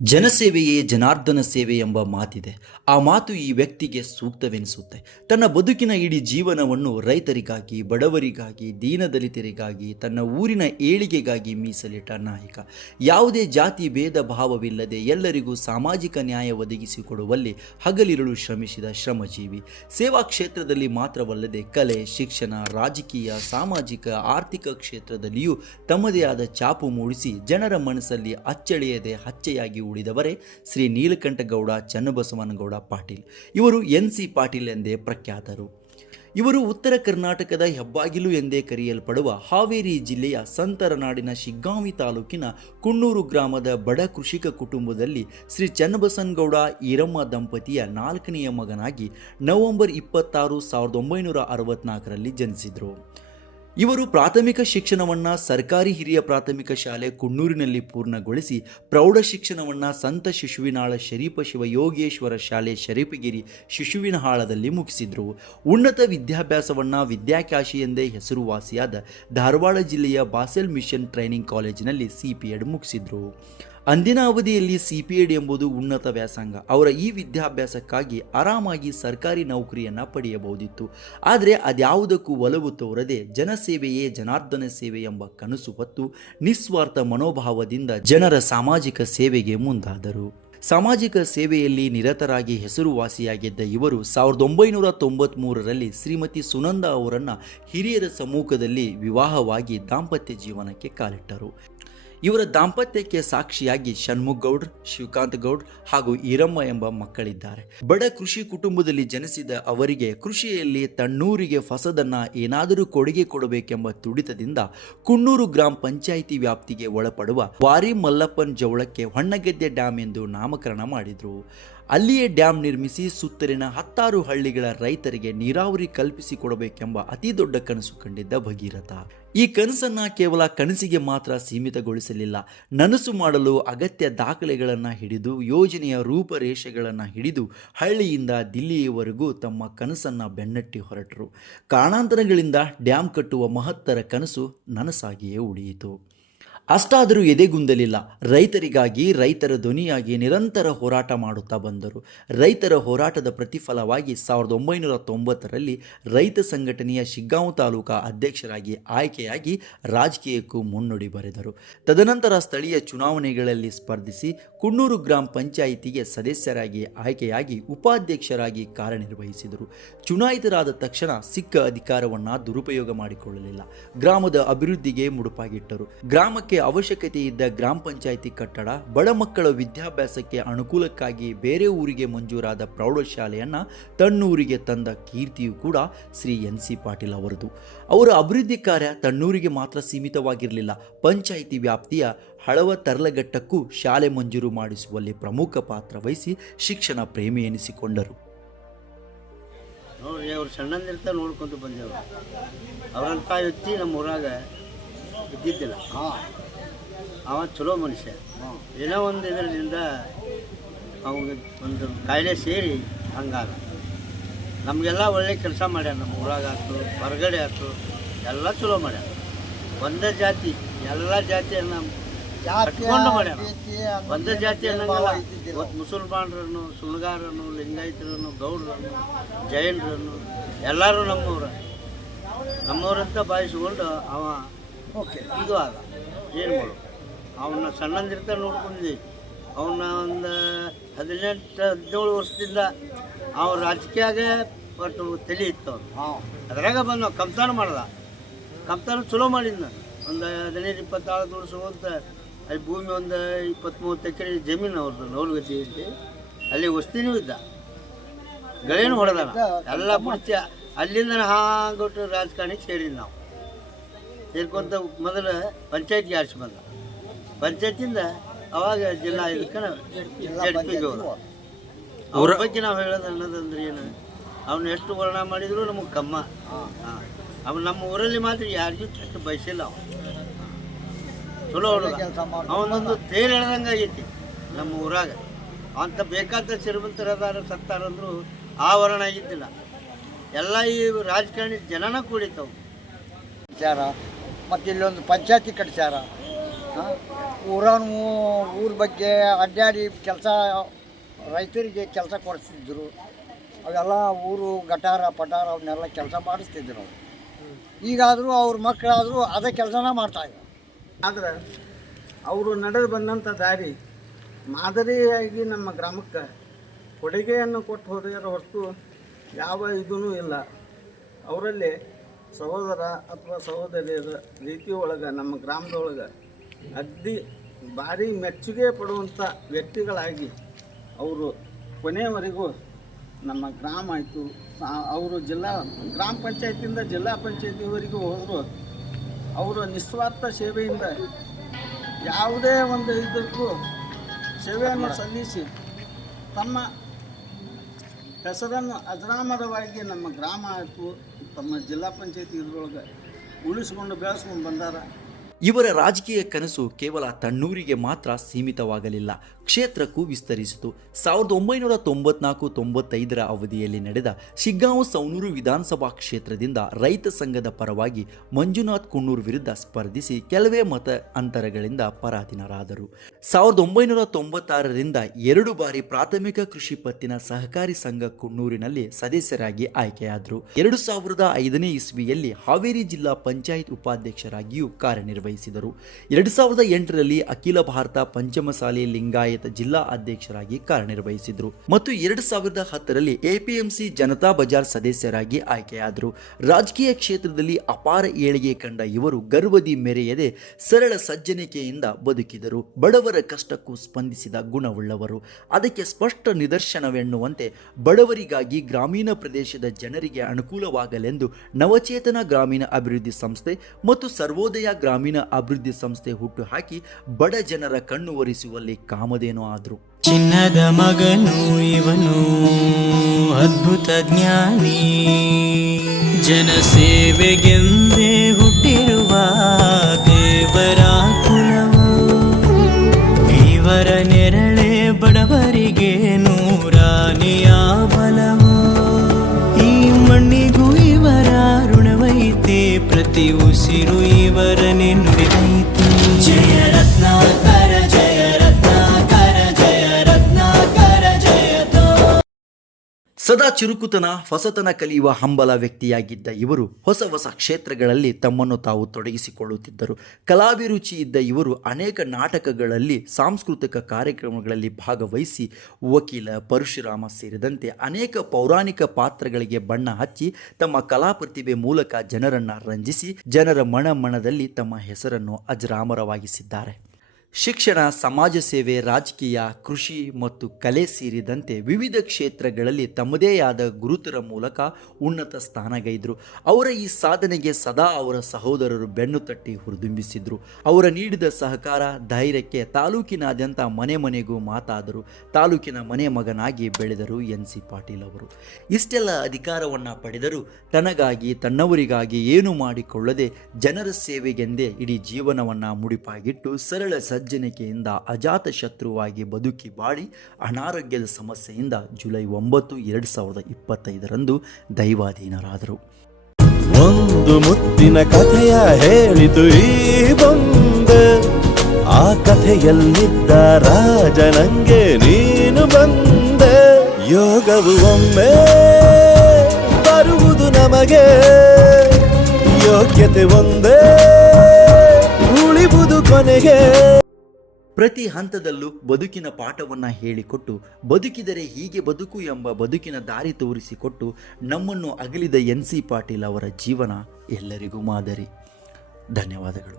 ಜನಸೇವೆಯೇ ಜನಾರ್ದನ ಸೇವೆ ಎಂಬ ಮಾತಿದೆ. ಆ ಮಾತು ಈ ವ್ಯಕ್ತಿಗೆ ಸೂಕ್ತವೆನಿಸುತ್ತೆ. ತನ್ನ ಬದುಕಿನ ಇಡೀ ಜೀವನವನ್ನು ರೈತರಿಗಾಗಿ, ಬಡವರಿಗಾಗಿ, ದೀನದಲಿತರಿಗಾಗಿ, ತನ್ನ ಊರಿನ ಏಳಿಗೆಗಾಗಿ ಮೀಸಲಿಟ್ಟ ನಾಯಕ. ಯಾವುದೇ ಜಾತಿ ಭೇದ ಭಾವವಿಲ್ಲದೆ ಎಲ್ಲರಿಗೂ ಸಾಮಾಜಿಕ ನ್ಯಾಯ ಒದಗಿಸಿಕೊಡುವಲ್ಲಿ ಹಗಲಿರುಳು ಶ್ರಮಿಸಿದ ಶ್ರಮಜೀವಿ. ಸೇವಾ ಕ್ಷೇತ್ರದಲ್ಲಿ ಮಾತ್ರವಲ್ಲದೆ ಕಲೆ, ಶಿಕ್ಷಣ, ರಾಜಕೀಯ, ಸಾಮಾಜಿಕ, ಆರ್ಥಿಕ ಕ್ಷೇತ್ರದಲ್ಲಿಯೂ ತಮ್ಮದೇ ಆದ ಛಾಪು ಮೂಡಿಸಿ ಜನರ ಮನಸ್ಸಲ್ಲಿ ಅಚ್ಚಳಿಯದೆ ಹಚ್ಚೆಯಾಗಿ ಉಳಿದವರೇ ಶ್ರೀ ನೀಲಕಂಠಗೌಡ ಚನ್ನಬಸವನಗೌಡ ಪಾಟೀಲ್. ಇವರು NC ಪಾಟೀಲ್ ಎಂದೇ ಪ್ರಖ್ಯಾತರು. ಇವರು ಉತ್ತರ ಕರ್ನಾಟಕದ ಹೆಬ್ಬಾಗಿಲು ಎಂದೇ ಕರೆಯಲ್ಪಡುವ ಹಾವೇರಿ ಜಿಲ್ಲೆಯ ಸಂತರನಾಡಿನ ಶಿಗ್ಗಾಂವಿ ತಾಲೂಕಿನ ಕುನ್ನೂರು ಗ್ರಾಮದ ಬಡ ಕೃಷಿಕ ಕುಟುಂಬದಲ್ಲಿ ಶ್ರೀ ಚನ್ನಬಸವನಗೌಡ ಈರಮ್ಮ ದಂಪತಿಯ 4ನೆಯ ಮಗನಾಗಿ ನವೆಂಬರ್ 26, 1964ರಲ್ಲಿ ಜನಿಸಿದರು. ಇವರು ಪ್ರಾಥಮಿಕ ಶಿಕ್ಷಣವನ್ನು ಸರ್ಕಾರಿ ಹಿರಿಯ ಪ್ರಾಥಮಿಕ ಶಾಲೆ ಕುನ್ನೂರಿನಲ್ಲಿ ಪೂರ್ಣಗೊಳಿಸಿ ಪ್ರೌಢ ಶಿಕ್ಷಣವನ್ನು ಸಂತ ಶಿಶುವಿನಾಳ ಶರೀಫ ಶಿವಯೋಗೇಶ್ವರ ಶಾಲೆ ಶರೀಫಗಿರಿ ಶಿಶುವಿನಹಾಳದಲ್ಲಿ ಮುಗಿಸಿದರು. ಉನ್ನತ ವಿದ್ಯಾಭ್ಯಾಸವನ್ನು ವಿದ್ಯಾಕಾಶಿ ಎಂದೇ ಹೆಸರುವಾಸಿಯಾದ ಧಾರವಾಡ ಜಿಲ್ಲೆಯ ಬಾಸೆಲ್ ಮಿಷನ್ ಟ್ರೈನಿಂಗ್ ಕಾಲೇಜಿನಲ್ಲಿ CPEd ಮುಗಿಸಿದರು. ಅಂದಿನ ಅವಧಿಯಲ್ಲಿ CPEd ಎಂಬುದು ಉನ್ನತ ವ್ಯಾಸಂಗ. ಅವರ ಈ ವಿದ್ಯಾಭ್ಯಾಸಕ್ಕಾಗಿ ಆರಾಮಾಗಿ ಸರ್ಕಾರಿ ನೌಕರಿಯನ್ನು ಪಡೆಯಬಹುದಿತ್ತು. ಆದರೆ ಅದ್ಯಾವುದಕ್ಕೂ ಒಲವು ತೋರದೆ ಜನಸೇವೆಯೇ ಜನಾರ್ದನ ಸೇವೆ ಎಂಬ ಕನಸು ಹೊತ್ತು ನಿಸ್ವಾರ್ಥ ಮನೋಭಾವದಿಂದ ಜನರ ಸಾಮಾಜಿಕ ಸೇವೆಗೆ ಮುಂದಾದರು. ಸಾಮಾಜಿಕ ಸೇವೆಯಲ್ಲಿ ನಿರತರಾಗಿ ಹೆಸರುವಾಸಿಯಾಗಿದ್ದ ಇವರು 1993ರಲ್ಲಿ ಶ್ರೀಮತಿ ಸುನಂದ ಅವರನ್ನು ಹಿರಿಯರ ಸಮ್ಮುಖದಲ್ಲಿ ವಿವಾಹವಾಗಿ ದಾಂಪತ್ಯ ಜೀವನಕ್ಕೆ ಕಾಲಿಟ್ಟರು. ಇವರ ದಾಂಪತ್ಯಕ್ಕೆ ಸಾಕ್ಷಿಯಾಗಿ ಷಣ್ಮುಖ ಗೌಡ್ರ, ಶಿವಕಾಂತ ಗೌಡ್ರ ಹಾಗೂ ಈರಮ್ಮ ಎಂಬ ಮಕ್ಕಳಿದ್ದಾರೆ. ಬಡ ಕೃಷಿ ಕುಟುಂಬದಲ್ಲಿ ಜನಿಸಿದ ಅವರಿಗೆ ಕೃಷಿಯಲ್ಲಿ ತನ್ನೂರಿಗೆ ಫಸದನ್ನು ಏನಾದರೂ ಕೊಡುಗೆ ಕೊಡಬೇಕೆಂಬ ತುಡಿತದಿಂದ ಕುನ್ನೂರು ಗ್ರಾಮ ಪಂಚಾಯಿತಿ ವ್ಯಾಪ್ತಿಗೆ ಒಳಪಡುವ ವಾರಿ ಮಲ್ಲಪ್ಪನ ಜವಳಕ್ಕೆ ಹೊನ್ನಗದ್ದೆ ಡ್ಯಾಮ್ ಎಂದು ನಾಮಕರಣ ಮಾಡಿದರು. ಅಲ್ಲಿಯೇ ಡ್ಯಾಮ್ ನಿರ್ಮಿಸಿ ಸುತ್ತಲಿನ 10 ಹಳ್ಳಿಗಳ ರೈತರಿಗೆ ನೀರಾವರಿ ಕಲ್ಪಿಸಿಕೊಡಬೇಕೆಂಬ ಅತಿ ದೊಡ್ಡ ಕನಸು ಕಂಡಿದ್ದ ಭಗೀರಥ ಈ ಕನಸನ್ನು ಕೇವಲ ಕನಸಿಗೆ ಮಾತ್ರ ಸೀಮಿತಗೊಳಿಸಲಿಲ್ಲ. ನನಸು ಮಾಡಲು ಅಗತ್ಯ ದಾಖಲೆಗಳನ್ನು ಹಿಡಿದು ಯೋಜನೆಯ ರೂಪರೇಷೆಗಳನ್ನು ಹಿಡಿದು ಹಳ್ಳಿಯಿಂದ ದಿಲ್ಲಿಯವರೆಗೂ ತಮ್ಮ ಕನಸನ್ನು ಬೆನ್ನಟ್ಟಿ ಹೊರಟರು. ಕಾರಣಾಂತರಗಳಿಂದ ಡ್ಯಾಮ್ ಕಟ್ಟುವ ಮಹತ್ತರ ಕನಸು ನನಸಾಗಿಯೇ ಉಳಿಯಿತು. ಅಷ್ಟಾದರೂ ಎದೆಗುಂದಲಿಲ್ಲ. ರೈತರಿಗಾಗಿ, ರೈತರ ಧ್ವನಿಯಾಗಿ ನಿರಂತರ ಹೋರಾಟ ಮಾಡುತ್ತಾ ಬಂದರು. ರೈತರ ಹೋರಾಟದ ಪ್ರತಿಫಲವಾಗಿ 1990ರಲ್ಲಿ ರೈತ ಸಂಘಟನೆಯ ಶಿಗ್ಗಾಂವ ತಾಲೂಕಾ ಅಧ್ಯಕ್ಷರಾಗಿ ಆಯ್ಕೆಯಾಗಿ ರಾಜಕೀಯಕ್ಕೂ ಮುನ್ನುಡಿ ಬರೆದರು. ತದನಂತರ ಸ್ಥಳೀಯ ಚುನಾವಣೆಗಳಲ್ಲಿ ಸ್ಪರ್ಧಿಸಿ ಕುನ್ನೂರು ಗ್ರಾಮ ಪಂಚಾಯಿತಿಗೆ ಸದಸ್ಯರಾಗಿ ಆಯ್ಕೆಯಾಗಿ ಉಪಾಧ್ಯಕ್ಷರಾಗಿ ಕಾರ್ಯನಿರ್ವಹಿಸಿದರು. ಚುನಾಯಿತರಾದ ತಕ್ಷಣ ಸಿಕ್ಕ ಅಧಿಕಾರವನ್ನು ದುರುಪಯೋಗ ಮಾಡಿಕೊಳ್ಳಲಿಲ್ಲ. ಗ್ರಾಮದ ಅಭಿವೃದ್ಧಿಗೆ ಮುಡುಪಾಗಿಟ್ಟರು. ಗ್ರಾಮಕ್ಕೆ ಅವಶ್ಯಕತೆ ಇದ್ದ ಗ್ರಾಮ ಪಂಚಾಯಿತಿ ಕಟ್ಟಡ, ಬಡ ಮಕ್ಕಳ ವಿದ್ಯಾಭ್ಯಾಸಕ್ಕೆ ಅನುಕೂಲಕ್ಕಾಗಿ ಬೇರೆ ಊರಿಗೆ ಮಂಜೂರಾದ ಪ್ರೌಢಶಾಲೆಯನ್ನು ತನ್ನೂರಿಗೆ ತಂದ ಕೀರ್ತಿಯೂ ಕೂಡ ಶ್ರೀ NC ಪಾಟೀಲ್ ಅವರದು. ಅವರ ಅಭಿವೃದ್ಧಿ ಕಾರ್ಯ ತನ್ನೂರಿಗೆ ಮಾತ್ರ ಸೀಮಿತವಾಗಿರಲಿಲ್ಲ. ಪಂಚಾಯಿತಿ ವ್ಯಾಪ್ತಿಯ ಹಳವ ತರ್ಲಘಟ್ಟಕ್ಕೂ ಶಾಲೆ ಮಂಜೂರು ಮಾಡಿಸುವಲ್ಲಿ ಪ್ರಮುಖ ಪಾತ್ರ ವಹಿಸಿ ಶಿಕ್ಷಣ ಪ್ರೇಮಿ ಎನಿಸಿಕೊಂಡರು. ನೋಡಿ, ಅವ್ರು ಸಣ್ಣಂದಿರ್ತ ನೋಡ್ಕೊಂಡು ಬಂದೆವು. ಅವರಂಥ ವ್ಯಕ್ತಿ ನಮ್ಮ ಊರಾಗ ಇದ್ದಿದ್ದಿಲ್ಲ. ಅವ ಚಲೋ ಮನುಷ್ಯ. ಏನೋ ಒಂದು ಇದರಿಂದ ಅವಾಗ ಒಂದು ಕಾಯಿಲೆ ಸೇರಿ ಹಂಗಾದ. ನಮಗೆಲ್ಲ ಒಳ್ಳೆ ಕೆಲಸ ಮಾಡ್ಯಾರ. ನಮ್ಮ ಊರಾಗ ಆಯ್ತು, ಹೊರಗಡೆ ಆಯ್ತು, ಎಲ್ಲ ಚಲೋ ಮಾಡ್ಯಾರ. ಒಂದೇ ಜಾತಿ, ಎಲ್ಲ ಜಾತಿಯನ್ನು ಕಟ್ಕೊಂಡು ಮಾಡ್ಯಾರ. ಒಂದೇ ಜಾತಿ ಅನ್ನಂಗಲ್ಲ. ಇವತ್ತು ಮುಸಲ್ಮಾನರನ್ನು, ಸುಳ್ಗಾರನ್ನು, ಲಿಂಗಾಯತರನ್ನು, ಗೌಡರನ್ನು, ಜೈನರನ್ನು ಎಲ್ಲರೂ ನಮ್ಮವ್ರಂತ ಭಾವಿಸ್ಕೊಂಡು ಅವ ಇದು ಆದ. ಏನು ಮಾಡು, ಅವನ್ನ ಸಣ್ಣಂದಿರ್ತ ನೋಡ್ಕೊಂಡಿದ್ವಿ. ಅವನ್ನ ಒಂದು 18-17 ವರ್ಷದಿಂದ ಅವ್ರ ರಾಜಕೀಯಾಗ ಒಟ್ಟು ತಲೆ ಇತ್ತು. ಅದ್ರಾಗ ಬಂದು ನಾವು ಕಮ್ತಾನ ಮಾಡ್ದ. ಕಮ್ತಾನ ಚಲೋ ಮಾಡಿದ್ನ. ಒಂದು 15-20 ವರ್ಷ ಹೋದ ಅಲ್ಲಿ ಭೂಮಿ ಒಂದು 20-30 ಎಕರೆ ಜಮೀನು ಅವ್ರದ್ದು ನೌಲಗತಿ ಐತಿ. ಅಲ್ಲಿ ವಸ್ತಿನೂ ಇದ್ದ, ಗಳೇನು ಹೊಡೆದಾನ ಎಲ್ಲ ಮುಚ್ಚ. ಅಲ್ಲಿಂದ ಹಾಗೊಟ್ಟು ರಾಜಕಾರಣಿಗೆ ಸೇರಿದ್ವಿ ನಾವು. ಸೇರ್ಕೊಂತ ಮೊದಲು ಪಂಚಾಯತ್ಗೆ ಆರಿಸಿ ಬಂದ. ಪಂಚಾಯತಿಂದ ಅವಾಗ ಜಿಲ್ಲಾ ಇದಕ್ಕೆ ಜಡ್ಪಿಗೆ ಅವ್ರ ಬಗ್ಗೆ ನಾವು ಹೇಳೋದು ಅನ್ನೋದಂದ್ರೆ ಏನು, ಅವನು ಎಷ್ಟು ವರ್ಣ ಮಾಡಿದ್ರು ನಮಗೆ ಕಮ್ಮ. ಅವನು ನಮ್ಮ ಊರಲ್ಲಿ ಮಾತ್ರ ಯಾರಿಗೂ ಕೆಟ್ಟ ಬಯಸಿಲ್ಲ. ಚಲೋ ಹುಡುಗ. ಅವನೊಂದು ತೇರು ಎಳ್ದಂಗೆ ಆಗೈತಿ ನಮ್ಮ ಊರಾಗ. ಅಂತ ಬೇಕಾದ ಶ್ರೀಮಂತರದಾರ ಸತ್ತಾರಂದ್ರು ಆ ವರ್ಣ ಆಗಿದ್ದಿಲ್ಲ. ಎಲ್ಲ ಈ ರಾಜಕಾರಣಿ ಜನನ ಕೂಡಿತ್ತವು. ಮತ್ತು ಇಲ್ಲೊಂದು ಪಂಚಾಯತಿ ಕಟ್ಸ್ಯಾರ. ಊರ ಬಗ್ಗೆ ಅಡ್ಡಾಡಿ ಕೆಲಸ ರೈತರಿಗೆ ಕೆಲಸ ಕೊಡಿಸ್ತಿದ್ರು. ಅವೆಲ್ಲ ಊರು ಗಟಾರ ಪಟಾರ ಅವನ್ನೆಲ್ಲ ಕೆಲಸ ಮಾಡಿಸ್ತಿದ್ರು. ಈಗಾದರೂ ಅವ್ರ ಮಕ್ಕಳಾದರೂ ಅದೇ ಕೆಲಸನ ಮಾಡ್ತಾಯಿದ್ರು. ಆದ್ರೆ ಅವರು ನಡೆದು ಬಂದಂಥ ದಾರಿ ಮಾದರಿಯಾಗಿ ನಮ್ಮ ಗ್ರಾಮಕ್ಕೆ ಕೊಡುಗೆಯನ್ನು ಕೊಟ್ಟು ಹೋದರ ಹೊರತು ಯಾವ ಇದೂ ಇಲ್ಲ. ಅವರಲ್ಲಿ ಸಹೋದರ ಅಥವಾ ಸಹೋದರಿಯರ ರೀತಿ ಒಳಗೆ ನಮ್ಮ ಗ್ರಾಮದೊಳಗೆ ಅಗ್ದಿ ಭಾರಿ ಮೆಚ್ಚುಗೆ ಪಡುವಂಥ ವ್ಯಕ್ತಿಗಳಾಗಿ ಅವರು ಕೊನೆಯವರೆಗೂ ನಮ್ಮ ಗ್ರಾಮ ಆಯಿತು, ಅವರು ಗ್ರಾಮ ಪಂಚಾಯತಿಯಿಂದ ಜಿಲ್ಲಾ ಪಂಚಾಯತಿವರೆಗೂ ಹೋದರು. ಅವರು ನಿಸ್ವಾರ್ಥ ಸೇವೆಯಿಂದ ಯಾವುದೇ ಒಂದು ಇದಕ್ಕೂ ಸೇವೆಯನ್ನು ಸಲ್ಲಿಸಿ ತಮ್ಮ ಹೆಸರನ್ನು ಅಜರಾಮರವಾಗಿ ನಮ್ಮ ಗ್ರಾಮ ಆಯಿತು ತಮ್ಮ ಜಿಲ್ಲಾ ಪಂಚಾಯತಿ ಇದರೊಳಗೆ ಉಳಿಸ್ಕೊಂಡು ಬೆಳೆಸ್ಕೊಂಡು ಬಂದಾರ. ಇವರ ರಾಜಕೀಯ ಕನಸು ಕೇವಲ ತಣ್ಣೂರಿಗೆ ಮಾತ್ರ ಸೀಮಿತವಾಗಲಿಲ್ಲ, ಕ್ಷೇತ್ರಕ್ಕೂ ವಿಸ್ತರಿಸಿತು. 1994-95 ಅವಧಿಯಲ್ಲಿ ನಡೆದ ಶಿಗ್ಗಾಂವ್ ಸವಣೂರು ವಿಧಾನಸಭಾ ಕ್ಷೇತ್ರದಿಂದ ರೈತ ಸಂಘದ ಪರವಾಗಿ ಮಂಜುನಾಥ್ ಕುನ್ನೂರ್ ವಿರುದ್ಧ ಸ್ಪರ್ಧಿಸಿ ಕೆಲವೇ ಮತ ಅಂತರಗಳಿಂದ ಪರಾಧೀನರಾದರು. 1996ರಿಂದ 2 ಬಾರಿ ಪ್ರಾಥಮಿಕ ಕೃಷಿ ಪತ್ತಿನ ಸಹಕಾರಿ ಸಂಘ ಕುನ್ನೂರಿನಲ್ಲಿ ಸದಸ್ಯರಾಗಿ ಆಯ್ಕೆಯಾದರು. 2005ನೇ ಇಸ್ವಿಯಲ್ಲಿ ಹಾವೇರಿ ಜಿಲ್ಲಾ ಪಂಚಾಯತ್ ಉಪಾಧ್ಯಕ್ಷರಾಗಿಯೂ ಕಾರ್ಯನಿರ್ವಹಿಸಿದರು. 2008ರಲ್ಲಿ ಅಖಿಲ ಭಾರತ ಪಂಚಮಸಾಲಿ ಲಿಂಗಾಯತ ಜಿಲ್ಲಾ ಅಧ್ಯಕ್ಷರಾಗಿ ಕಾರ್ಯನಿರ್ವಹಿಸಿದರು ಮತ್ತು 2010ರಲ್ಲಿ ಎಪಿಎಂಸಿ ಜನತಾ ಬಜಾರ್ ಸದಸ್ಯರಾಗಿ ಆಯ್ಕೆಯಾದರು. ರಾಜಕೀಯ ಕ್ಷೇತ್ರದಲ್ಲಿ ಅಪಾರ ಏಳಿಗೆ ಕಂಡ ಇವರು ಗರ್ವದಿ ಮೆರೆಯದೆ ಸರಳ ಸಜ್ಜನಿಕೆಯಿಂದ ಬದುಕಿದರು. ಬಡವರ ಕಷ್ಟಕ್ಕೂ ಸ್ಪಂದಿಸಿದ ಗುಣವುಳ್ಳವರು. ಅದಕ್ಕೆ ಸ್ಪಷ್ಟ ನಿದರ್ಶನವೆನ್ನುವಂತೆ ಬಡವರಿಗಾಗಿ ಗ್ರಾಮೀಣ ಪ್ರದೇಶದ ಜನರಿಗೆ ಅನುಕೂಲವಾಗಲೆಂದು ನವಚೇತನ ಗ್ರಾಮೀಣ ಅಭಿವೃದ್ಧಿ ಸಂಸ್ಥೆ ಮತ್ತು ಸರ್ವೋದಯ ಗ್ರಾಮೀಣ ಅಭಿವೃದ್ಧಿ ಸಂಸ್ಥೆ ಹುಟ್ಟುಹಾಕಿ ಬಡ ಜನರ ಕಣ್ಣು ಒರೆಸುವಲ್ಲಿ ಕಾಮಧೇನು ಆದರು. ಚಿನ್ನದ ಮಗನು ಇವನು ಅದ್ಭುತ ಜ್ಞಾನಿ, ಜನಸೇವೆಗೆಂದೇ ಹುಟ್ಟಿರುವ ದೇವರ ಕುಲವು, ಇವರ ನೆರಳೆ ಬಡವರಿಗೆ ನೂರಾನೆಯ ಬಲವು. ಈ ಮಣ್ಣಿಗೂ ಇವರ ಋಣವೈತೆ, ಪ್ರತಿ ಉಸಿರು ಇವರನೆ ನುಡಿದೈತೆ. ಜಯ ರತ್ನಾಕರ ಜಯ ರತ್ನಾಕರ ಜಯ ರತ್ನಾಕರ ಜಯತೋ. ಸದಾ ಚುರುಕುತನ, ಹೊಸತನ ಕಲಿಯುವ ಹಂಬಲ ವ್ಯಕ್ತಿಯಾಗಿದ್ದ ಇವರು ಹೊಸ ಹೊಸ ಕ್ಷೇತ್ರಗಳಲ್ಲಿ ತಮ್ಮನ್ನು ತಾವು ತೊಡಗಿಸಿಕೊಳ್ಳುತ್ತಿದ್ದರು. ಕಲಾಭಿರುಚಿ ಇದ್ದ ಇವರು ಅನೇಕ ನಾಟಕಗಳಲ್ಲಿ, ಸಾಂಸ್ಕೃತಿಕ ಕಾರ್ಯಕ್ರಮಗಳಲ್ಲಿ ಭಾಗವಹಿಸಿ ವಕೀಲ, ಪರಶುರಾಮ ಸೇರಿದಂತೆ ಅನೇಕ ಪೌರಾಣಿಕ ಪಾತ್ರಗಳಿಗೆ ಬಣ್ಣ ಹಚ್ಚಿ ತಮ್ಮ ಕಲಾ ಪ್ರತಿಭೆ ಮೂಲಕ ಜನರನ್ನು ರಂಜಿಸಿ ಜನರ ಮನದಲ್ಲಿ ತಮ್ಮ ಹೆಸರನ್ನು ಅಜರಾಮರವಾಗಿಸಿದ್ದಾರೆ. ಶಿಕ್ಷಣ, ಸಮಾಜ ಸೇವೆ, ರಾಜಕೀಯ, ಕೃಷಿ ಮತ್ತು ಕಲೆ ಸೇರಿದಂತೆ ವಿವಿಧ ಕ್ಷೇತ್ರಗಳಲ್ಲಿ ತಮ್ಮದೇ ಆದ ಗುರುತರ ಮೂಲಕ ಉನ್ನತ ಸ್ಥಾನಗೈದರು. ಅವರ ಈ ಸಾಧನೆಗೆ ಸದಾ ಅವರ ಸಹೋದರರು ಬೆನ್ನು ತಟ್ಟಿ ಹುರಿದುಂಬಿಸಿದ್ರು. ಅವರ ನೀಡಿದ ಸಹಕಾರ, ಧೈರ್ಯಕ್ಕೆ ತಾಲೂಕಿನಾದ್ಯಂತ ಮನೆ ಮನೆಗೂ ಮಾತಾದರು. ತಾಲೂಕಿನ ಮನೆ ಮಗನಾಗಿ ಬೆಳೆದರು NC ಪಾಟೀಲ್ ಅವರು. ಇಷ್ಟೆಲ್ಲ ಅಧಿಕಾರವನ್ನು ಪಡೆದರೂ ತನಗಾಗಿ, ತನ್ನವರಿಗಾಗಿ ಏನು ಮಾಡಿಕೊಳ್ಳದೆ ಜನರ ಸೇವೆಗೆಂದೇ ಇಡೀ ಜೀವನವನ್ನು ಮುಡಿಪಾಗಿಟ್ಟು ಸರಳ ಸಜ್ಜನಿಕೆಯಿಂದ ಅಜಾತ ಶತ್ರುವಾಗಿ ಬದುಕಿ ಬಾಳಿ ಅನಾರೋಗ್ಯದ ಸಮಸ್ಯೆಯಿಂದ ಜುಲೈ 9, 2025ರಂದು ದೈವಾಧೀನರಾದರು. ಒಂದು ಮುತ್ತಿನ ಕಥೆಯ ಹೇಳಿತು ಈ ಬಂದೆ, ಆ ಕಥೆಯಲ್ಲಿದ್ದ ರಾಜನಂಗೆ ನೀನು ಬಂದೆ. ಯೋಗವು ಒಮ್ಮೆ ಬರುವುದು ನಮಗೆ, ಯೋಗ್ಯತೆ ಒಂದೇ ಉಳಿವುದು ಕೊನೆಗೆ. ಪ್ರತಿ ಹಂತದಲ್ಲೂ ಬದುಕಿನ ಪಾಠವನ್ನು ಹೇಳಿಕೊಟ್ಟು ಬದುಕಿದರೆ ಹೀಗೆ ಬದುಕು ಎಂಬ ಬದುಕಿನ ದಾರಿ ತೋರಿಸಿಕೊಟ್ಟು ನಮ್ಮನ್ನು ಅಗಲಿದ NC ಪಾಟೀಲ್ ಅವರ ಜೀವನ ಎಲ್ಲರಿಗೂ ಮಾದರಿ. ಧನ್ಯವಾದಗಳು.